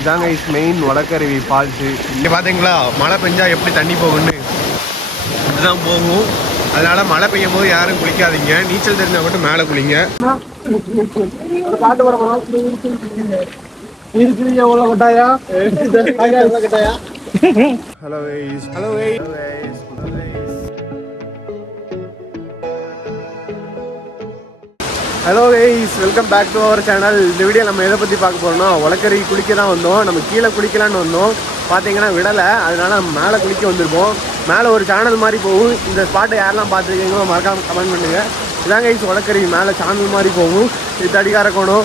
இதாங்க main உலக்கருவி falls. இங்கே பார்த்தீங்களா மழை பெஞ்சா எப்படி தண்ணி போகும்னு இதுதான் போகும். அதனால மழை பெய்யும் போது யாரும் குளிக்காதீங்க. நீச்சல் தெரிஞ்சா மட்டும் மேலே குளிங்க. Hello guys, hello guys, hello guys, welcome back to our channel. இந்த வீடியோ நம்ம எதை பற்றி பார்க்க போகிறோம்னா உலக்கருவி குளிக்க தான் வந்தோம். நம்ம கீழே குளிக்கலான்னு வந்தோம், பார்த்தீங்கன்னா விடலை. அதனால நம்ம மேலே குளிக்க வந்திருக்கோம். மேலே ஒரு சேனல் மாதிரி போகும். இந்த ஸ்பாட்டை யாரெல்லாம் பார்த்துருக்கீங்களோ மறக்காம கமெண்ட் பண்ணுங்கள். இதாங்க கைஸ் உலக்கருவி மேலே சேனல் மாதிரி போகும். இது தடிகாரக்கோணம்,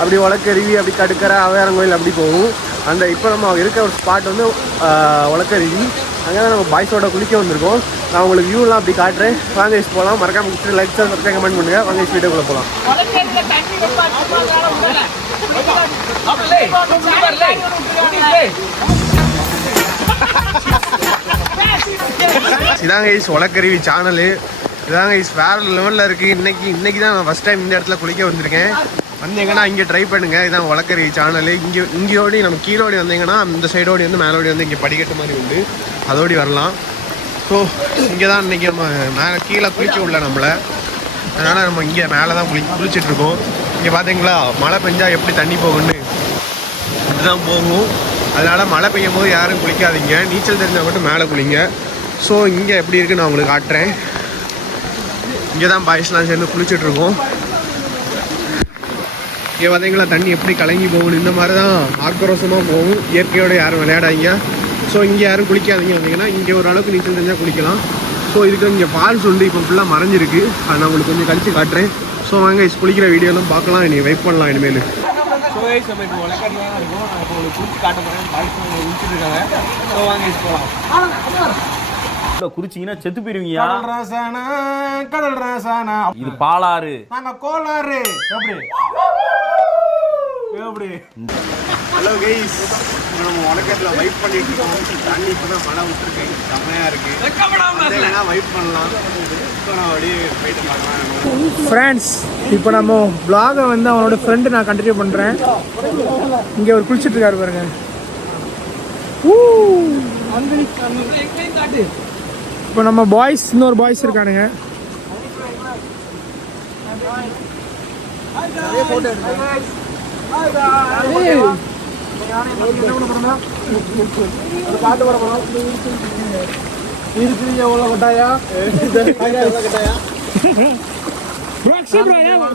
அப்படி உலக்கருவி, அப்படி கடுக்கரை, அவையாரங்கோயில் அப்படி போகும். அந்த இப்போ நம்ம இருக்கிற ஒரு ஸ்பாட் வந்து உலக்கருவி. அங்கே தான் நம்ம பாய்ஸோட குளிக்க வந்திருக்கோம். நான் உங்களுக்கு வியூலாம் அப்படி காட்டுறேன். வாங்க கைஸ் போகலாம். மறக்காம லைக் சப்ஸ்கிரைப் கமெண்ட் பண்ணுங்கள். வாங்க கைஸ் வீடியோக்குள்ளே போகலாம். இதாங்க கைஸ் உலக்கருவி சேனலு. இதாங்க கைஸ் வேறு லெவலில் இருக்குது. இன்னைக்கு தான் நான் ஃபஸ்ட் டைம் இந்த இடத்துல குளிக்க வந்திருக்கேன். வந்தீங்கன்னா இங்கே ட்ரை பண்ணுங்கள். இதான் உலக்கருவி சேனலு. இங்கேயோடி நம்ம கீழோடி வந்தீங்கன்னா இந்த சைடோடி வந்து மேலோடி வந்து இங்கே படிக்கட்டு மாதிரி உண்டு, அதோடி வரலாம். ஸோ இங்கே தான் இன்றைக்கி நம்ம மேலே கீழே குளிக்க விடல நம்மளை. அதனால் நம்ம இங்கே மேலே தான் குளிச்சிட்ருக்கோம். இங்கே பார்த்தீங்களா மழை பெஞ்சா எப்படி தண்ணி போகும்னு இதுதான் போகும். அதனால் மழை பெய்யும் போது யாரும் குளிக்காதீங்க. நீச்சல் தெரிஞ்சால் மட்டும் மேலே குளிங்க. ஸோ இங்கே எப்படி இருக்குன்னு நான் உங்களுக்கு காட்டுறேன். இங்கே தான் பாய்ஸ்லாம் சேர்ந்து குளிச்சிட்ருக்கோம். இங்கே பார்த்தீங்களா தண்ணி எப்படி கலங்கி போகணும். இந்த மாதிரி தான் ஆக்ரோஷமாக போகும். இயற்கையோடு யாரும் விளையாடாதீங்க. ஸோ இங்கே யாரும் குளிக்காதீங்க. வந்தீங்கன்னா இங்கே ஓரளவுக்கு நீச்சல் தெரிஞ்சால் குளிக்கலாம். ஸோ இதுக்கு இங்கே ஃபால்ஸ் உண்டு, இப்போ ஃபுல்லாக மறைஞ்சிருக்கு. அதை நான் உங்களுக்கு கொஞ்சம் கழிச்சு காட்டுறேன். ஸோ வாங்க குளிக்கிற வீடியோலாம் பார்க்கலாம். நீங்கள் வெயிட் பண்ணலாம் இனிமேல். ஸோ நம்ம இப்போ உலக்கெல்லாம் இருக்கும். நான் இப்போ உங்களுக்கு குளிச்சு காட்ட போகிறேன். பாய்ஸ் குளிச்சுட்டு இருக்காங்க. ஸோ வாங்க போகலாம். குறிச்சிங்கன்னா செத்து போயிருவீங்க. கடல் ராசானா இது பாலாறு, நாங்க கோளாறு. எப்படி ஹலோ கைஸ், நம்ம உலகத்தில் வைப் பண்ணிட்டு இருக்கோம். தண்ணி இப்போ தான் மழை விட்டுருக்கு, செம்மையாக இருக்குது. வைப் பண்ணலாம். இப்போ நான் அப்படியே போயிட்டு பார்க்கலாம். ஃப்ரெண்ட்ஸ், இப்போ நம்ம வ்ளாகை வந்து அவனோட ஃப்ரெண்டு நான் கண்டினியூ பண்ணுறேன். இங்கே ஒரு குளிச்சுட்டு இருக்காரு பாருங்க. இப்போ நம்ம பாய்ஸ், இன்னொரு பாய்ஸ் இருக்கானுங்க.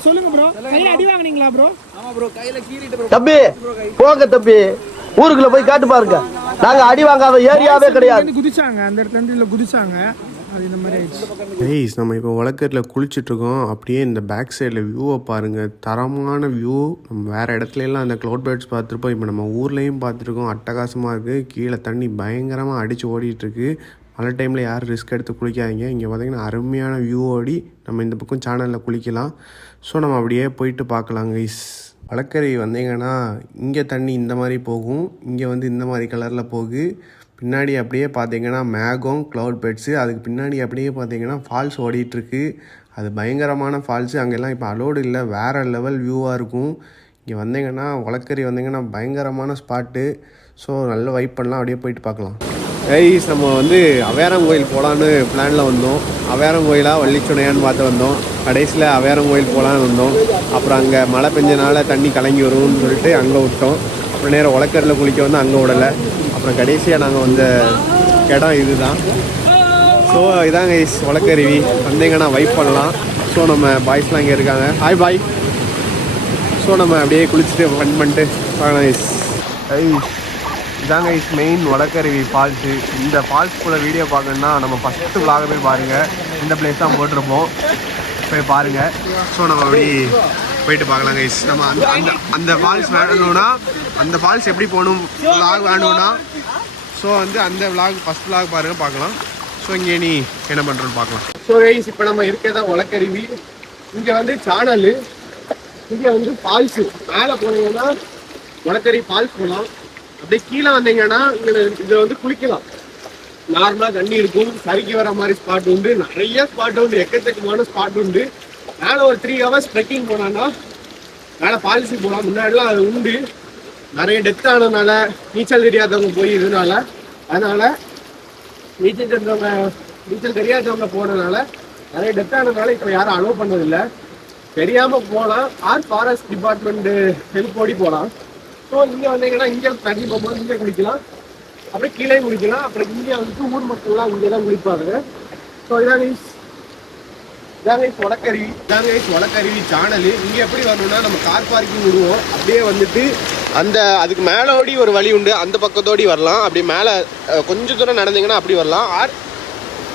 சொல்லுங்க ப்ரோ, கையில அடி வாங்குனீங்களா ப்ரோ? ஆமா ப்ரோ, கையில கீறிட்டு. தம்பி போங்க தம்பி, ஊருக்குள்ள போய் காட்டு பாருங்க. நாங்க அடி வாங்காத ஏரியாவே கிடையாது. குதிச்சாங்க அந்த இடத்துல, குதிச்சாங்க. நம்ம இப்போ உலக்கரில் குளிச்சுட்ருக்கோம். அப்படியே இந்த பேக் சைடில் வியூவை பாருங்கள். தரமான வியூ. நம்ம வேறு இடத்துலலாம் அந்த க்ளவுட் பேர்ட்ஸ் பார்த்துருப்போம். இப்போ நம்ம ஊர்லேயும் பார்த்துருக்கோம். அட்டகாசமாக இருக்குது. கீழே தண்ணி பயங்கரமாக அடித்து ஓடிட்டுருக்கு. மழை டைமில் யாரும் ரிஸ்க் எடுத்து குளிக்காதீங்க. இங்கே பார்த்திங்கன்னா அருமையான வியூ ஓடி நம்ம இந்த பக்கம் சேனலில் குளிக்கலாம். ஸோ நம்ம அப்படியே போயிட்டு பார்க்கலாம் கைஸ். உலக்கருவி வந்தீங்கன்னா இங்கே தண்ணி இந்த மாதிரி போகும். இங்கே வந்து இந்த மாதிரி கலரில் போகுது. பின்னாடி அப்படியே பார்த்தீங்கன்னா மேகம், க்ளவுட் பெட்ஸு. அதுக்கு பின்னாடி அப்படியே பார்த்தீங்கன்னா ஃபால்ஸ் ஓடிட்டுருக்கு. அது பயங்கரமான ஃபால்ஸு. அங்கெல்லாம் இப்போ அலோடு இல்லை. வேறு லெவல் வியூவாக இருக்கும். இங்கே வந்தீங்கன்னா உலக்கரி வந்தீங்கன்னா பயங்கரமான ஸ்பாட்டு. ஸோ நல்ல வைப் பண்ணலாம். அப்படியே போயிட்டு பார்க்கலாம். கைஸ், நம்ம வந்து அவையாரங்கோயில் போகலான்னு பிளானில் வந்தோம். அவையாரங்கோயிலாக வள்ளிச்சுனையான்னு பார்த்து வந்தோம். கடைசியில் அவையாரங்கோயில் போகலான்னு வந்தோம். அப்புறம் அங்கே மழை பெஞ்சனால தண்ணி கலங்கி வரும்னு சொல்லிட்டு அங்கே விட்டோம். அப்புறம் நேரம் உலக்கரில் குளிக்க வந்து அங்கே விடலை. அப்புறம் கடைசியாக நாங்கள் வந்த இடம் இது தான். ஸோ இதாங்க கைஸ் உலக்கருவி. வந்தீங்கன்னா வைப் பண்ணலாம். ஸோ நம்ம பாய்ஸ்லாம் இங்கே இருக்காங்க. Hi bye. ஸோ நம்ம அப்படியே குளிச்சுட்டு ஃபன் பண்ணிட்டு பார்க்கலாம் கைஸ். இதாங்க கைஸ் மெயின் உலக்கருவி ஃபால்ஸு. இந்த ஃபால்ஸ்குள்ளே வீடியோ பார்க்கணுன்னா நம்ம ஃபஸ்ட்டு விளாக போய் பாருங்கள். இந்த பிளேஸ் தான் போட்டிருப்போம், போய் பாருங்கள். ஸோ நம்ம அப்படி போயிட்டு பார்க்கலாம் கைஸ். நம்ம அந்த ஃபால்ஸ் வேணும்னா, அந்த ஃபால்ஸ் எப்படி போகணும் விளாக் வேணும்னா, ஸோ வந்து அந்த விளாக் ஃபஸ்ட் விளாக் பாருங்கள், பார்க்கலாம். ஸோ இங்கே நீ என்ன பண்ணுறோன்னு பார்க்கலாம். ஸோ கைஸ், இப்போ நம்ம இருக்கிறதான் உலக்கருவி. இங்கே வந்து சேனலு, இங்கே வந்து ஃபால்ஸு. மேலே போனீங்கன்னா உலக்கருவி ஃபால்ஸ் போகலாம். அப்படியே கீழே வந்தீங்கன்னா இதில் வந்து குளிக்கலாம். நார்மலாக தண்ணி இருக்கும். சறுக்கி வர மாதிரி ஸ்பாட் உண்டு. நிறைய ஸ்பாட் உண்டு, எக்கச்சக்கமான ஸ்பாட் உண்டு. மேலே ஒரு 3 hours ட்ரெக்கிங் போனான்னா மேலே ஃபால்ஸுக்கு போகலாம். முன்னாடிலாம் அது உண்டு. நிறைய டெத் ஆனதுனால நீச்சல் தெரியாதவங்க போய் இதனால அதனால நீச்சல் தெரியாதவங்க போனதுனால நிறைய டெத் ஆனதுனால இப்போ யாரும் அலோவ் பண்ணதில்லை. தெரியாம போகலாம், ஆர் ஃபாரஸ்ட் டிபார்ட்மெண்ட் ஹெல்ப் ஓடி போகலாம். ஸோ இங்கே வந்தீங்கன்னா இங்கே தண்ணி போகும்போது இங்கே குளிக்கலாம், அப்படியே கீழே குளிக்கலாம். அப்புறம் இங்கே வந்துட்டு ஊர் மக்கள்லாம் இங்கே தான் குளிப்பாங்க. ஸோ இதாங்க வடக்கருவி சேனல். இங்கே எப்படி வரணும்னா நம்ம கார் பார்க்கிங் விடுவோம், அப்படியே வந்துட்டு அதுக்கு மேலோடி ஒரு வழி உண்டு, அந்த பக்கத்தோடி வரலாம். அப்படி மேலே கொஞ்சம் தூரம் நடந்தீங்கன்னா அப்படி வரலாம்.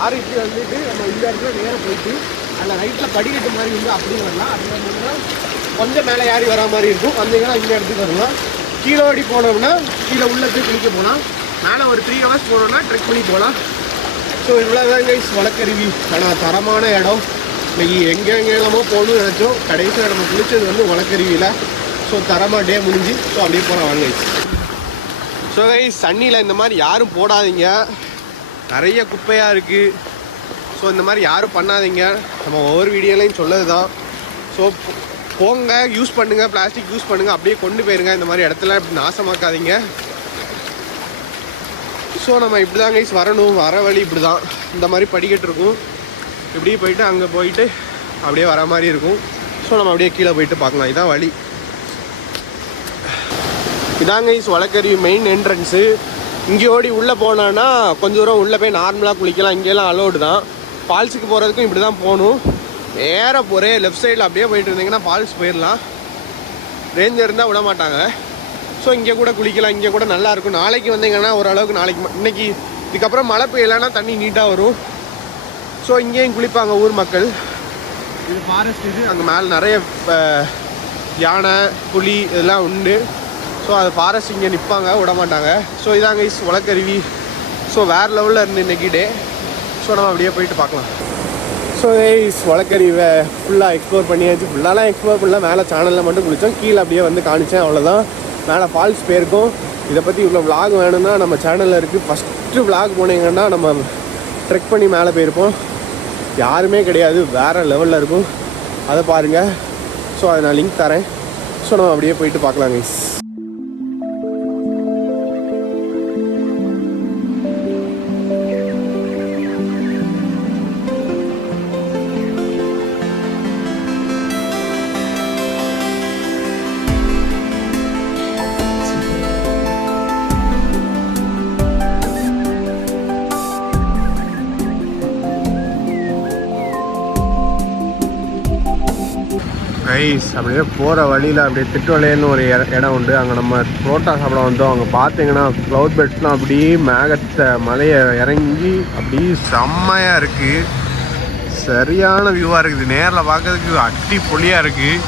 ஆறு இப்படி வந்துட்டு நம்ம இந்த இடத்துல நேரம் போயிட்டு அதில் ரைட்டில் படிக்கட்டு மாதிரி உண்டு, அப்படியே வரலாம். அப்படி வந்தீங்கன்னா கொஞ்சம் மேலே ஏறி வரா மாதிரி இருக்கும். வந்தீங்கன்னா இந்த இடத்துக்கு வரலாம். கீழோடி போனோம்னா கீழே உள்ள போய் குளிக்க போகலாம். மேலே ஒரு 3 hours போனோம்னா ட்ரெக் பண்ணி போகலாம். ஸோ இவ்வளோதாங்க வடக்கருவி. ஆனால் தரமான இடம். இன்னைக்கு எங்கெங்கெல்லாமோ போகணும்னு நினச்சோம், கடைசியில் நம்ம குளிச்சது வந்து வடக்கருவியில். ஸோ தரமாக டே முடிஞ்சு. ஸோ அப்படியே போகிறோம் வாங்க. ஸோ கைஸ் தண்ணியில் இந்த மாதிரி யாரும் போடாதீங்க, நிறைய குப்பையாக இருக்குது. ஸோ இந்த மாதிரி யாரும் பண்ணாதீங்க, நம்ம ஒவ்வொரு வீடியோலையும் சொல்லது தான். ஸோ போங்க, யூஸ் பண்ணுங்கள், பிளாஸ்டிக் யூஸ் பண்ணுங்கள், அப்படியே கொண்டு போயிருங்க. இந்த மாதிரி இடத்துல இப்படி நாசமாக்காதீங்க. ஸோ நம்ம இப்படி தான் கைஸ் வரணும். வர வழி இப்படி தான், இந்த மாதிரி படிக்கட்டு இருக்கும். இப்படியே போயிட்டு அங்கே போயிட்டு அப்படியே வர மாதிரி இருக்கும். ஸோ நம்ம அப்படியே கீழே போயிட்டு பார்க்கலாம். இதான் வழி. இதாங்க கைஸ் வடக்கருவி மெயின் என்ட்ரன்ஸு. இங்கே ஓடி உள்ளே போனோன்னா கொஞ்சம் தூரம் உள்ளே போய் நார்மலாக குளிக்கலாம். இங்கெல்லாம் அலோடு தான். ஃபால்ஸுக்கு போகிறதுக்கும் இப்படி தான் போகணும். நேராக ஒரே லெஃப்ட் சைடில் அப்படியே போயிட்டு இருந்தீங்கன்னா ஃபால்ஸ் போயிடலாம். ரேஞ்சர் இருந்தால் விட மாட்டாங்க. ஸோ இங்கே கூட குளிக்கலாம், இங்கே கூட நல்லாயிருக்கும். நாளைக்கு வந்தீங்கன்னா ஓரளவுக்கு இன்னைக்கு இதுக்கப்புறம் மழை பெய்யலைன்னா தண்ணி நீட்டாக வரும். ஸோ இங்கேயும் குளிப்பாங்க ஊர் மக்கள். இது ஃபாரஸ்ட். இது அங்கே மேலே நிறைய யானை புலி இதெல்லாம் உண்டு. ஸோ அது ஃபாரஸ்ட் இங்கே நிற்பாங்க, விட மாட்டாங்க. ஸோ இதாங்க வடக்கருவி. ஸோ வேறு லெவலில் இருந்து இன்றைக்கி டே. ஸோ நம்ம அப்படியே போயிட்டு பார்க்கலாம். ஸோ வடக்கருவியை ஃபுல்லாக எக்ஸ்ப்ளோர் பண்ணியாச்சு. ஃபுல்லாலாம் எக்ஸ்ப்ளோர் பண்ணலாம், மேலே சேனலில் மட்டும் குளித்தோம், கீழே அப்படியே வந்து காணிச்சேன், அவ்வளோதான். மேலே ஃபால்ஸ் போயிருக்கோம். இதை பற்றி இவ்வளோ விளாக் வேணும்னா நம்ம சேனலில் இருக்குது. ஃபஸ்ட்டு விளாக் போனீங்கன்னா நம்ம ட்ரெக் பண்ணி மேலே போயிருப்போம். யாருமே கிடையாது, வேறு லெவலில் இருக்கும், அதை பாருங்கள். ஸோ அதை நான் லிங்க் தரேன். ஸோ நம்ம அப்படியே போயிட்டு பார்க்கலாம் கைஸ். கைஸ் அப்படியே போகிற வழியில் அப்படியே திட்டுவலைன்னு ஒரு இடம் உண்டு. அங்கே நம்ம புரோட்டா சாப்பிட வந்தோம். அங்கே பார்த்தீங்கன்னா க்ளவுட் பெட்ஸ்லாம் அப்படியே மேகத்தை மலையை இறங்கி அப்படியே செம்மையாக இருக்குது. சரியான வியூவாக இருக்குது. நேரில் பார்க்கறதுக்கு அட்டி பொலியாக இருக்குது.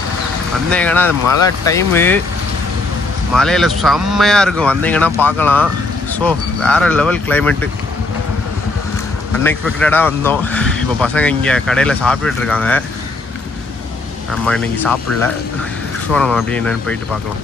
வந்தீங்கன்னா அது மழை டைமு, மலையில் செம்மையாக இருக்கும். வந்தீங்கன்னா பார்க்கலாம். ஸோ வேறு லெவல் கிளைமேட்டு. அன்எக்ஸ்பெக்டடாக வந்தோம். இப்போ பசங்க இங்கே கடையில் சாப்பிட்டுருக்காங்க, நம்ம இன்றைக்கி சாப்பிடல. ஸோ நம்ம அப்படியே என்னென்னு போயிட்டு பார்க்கலாம்.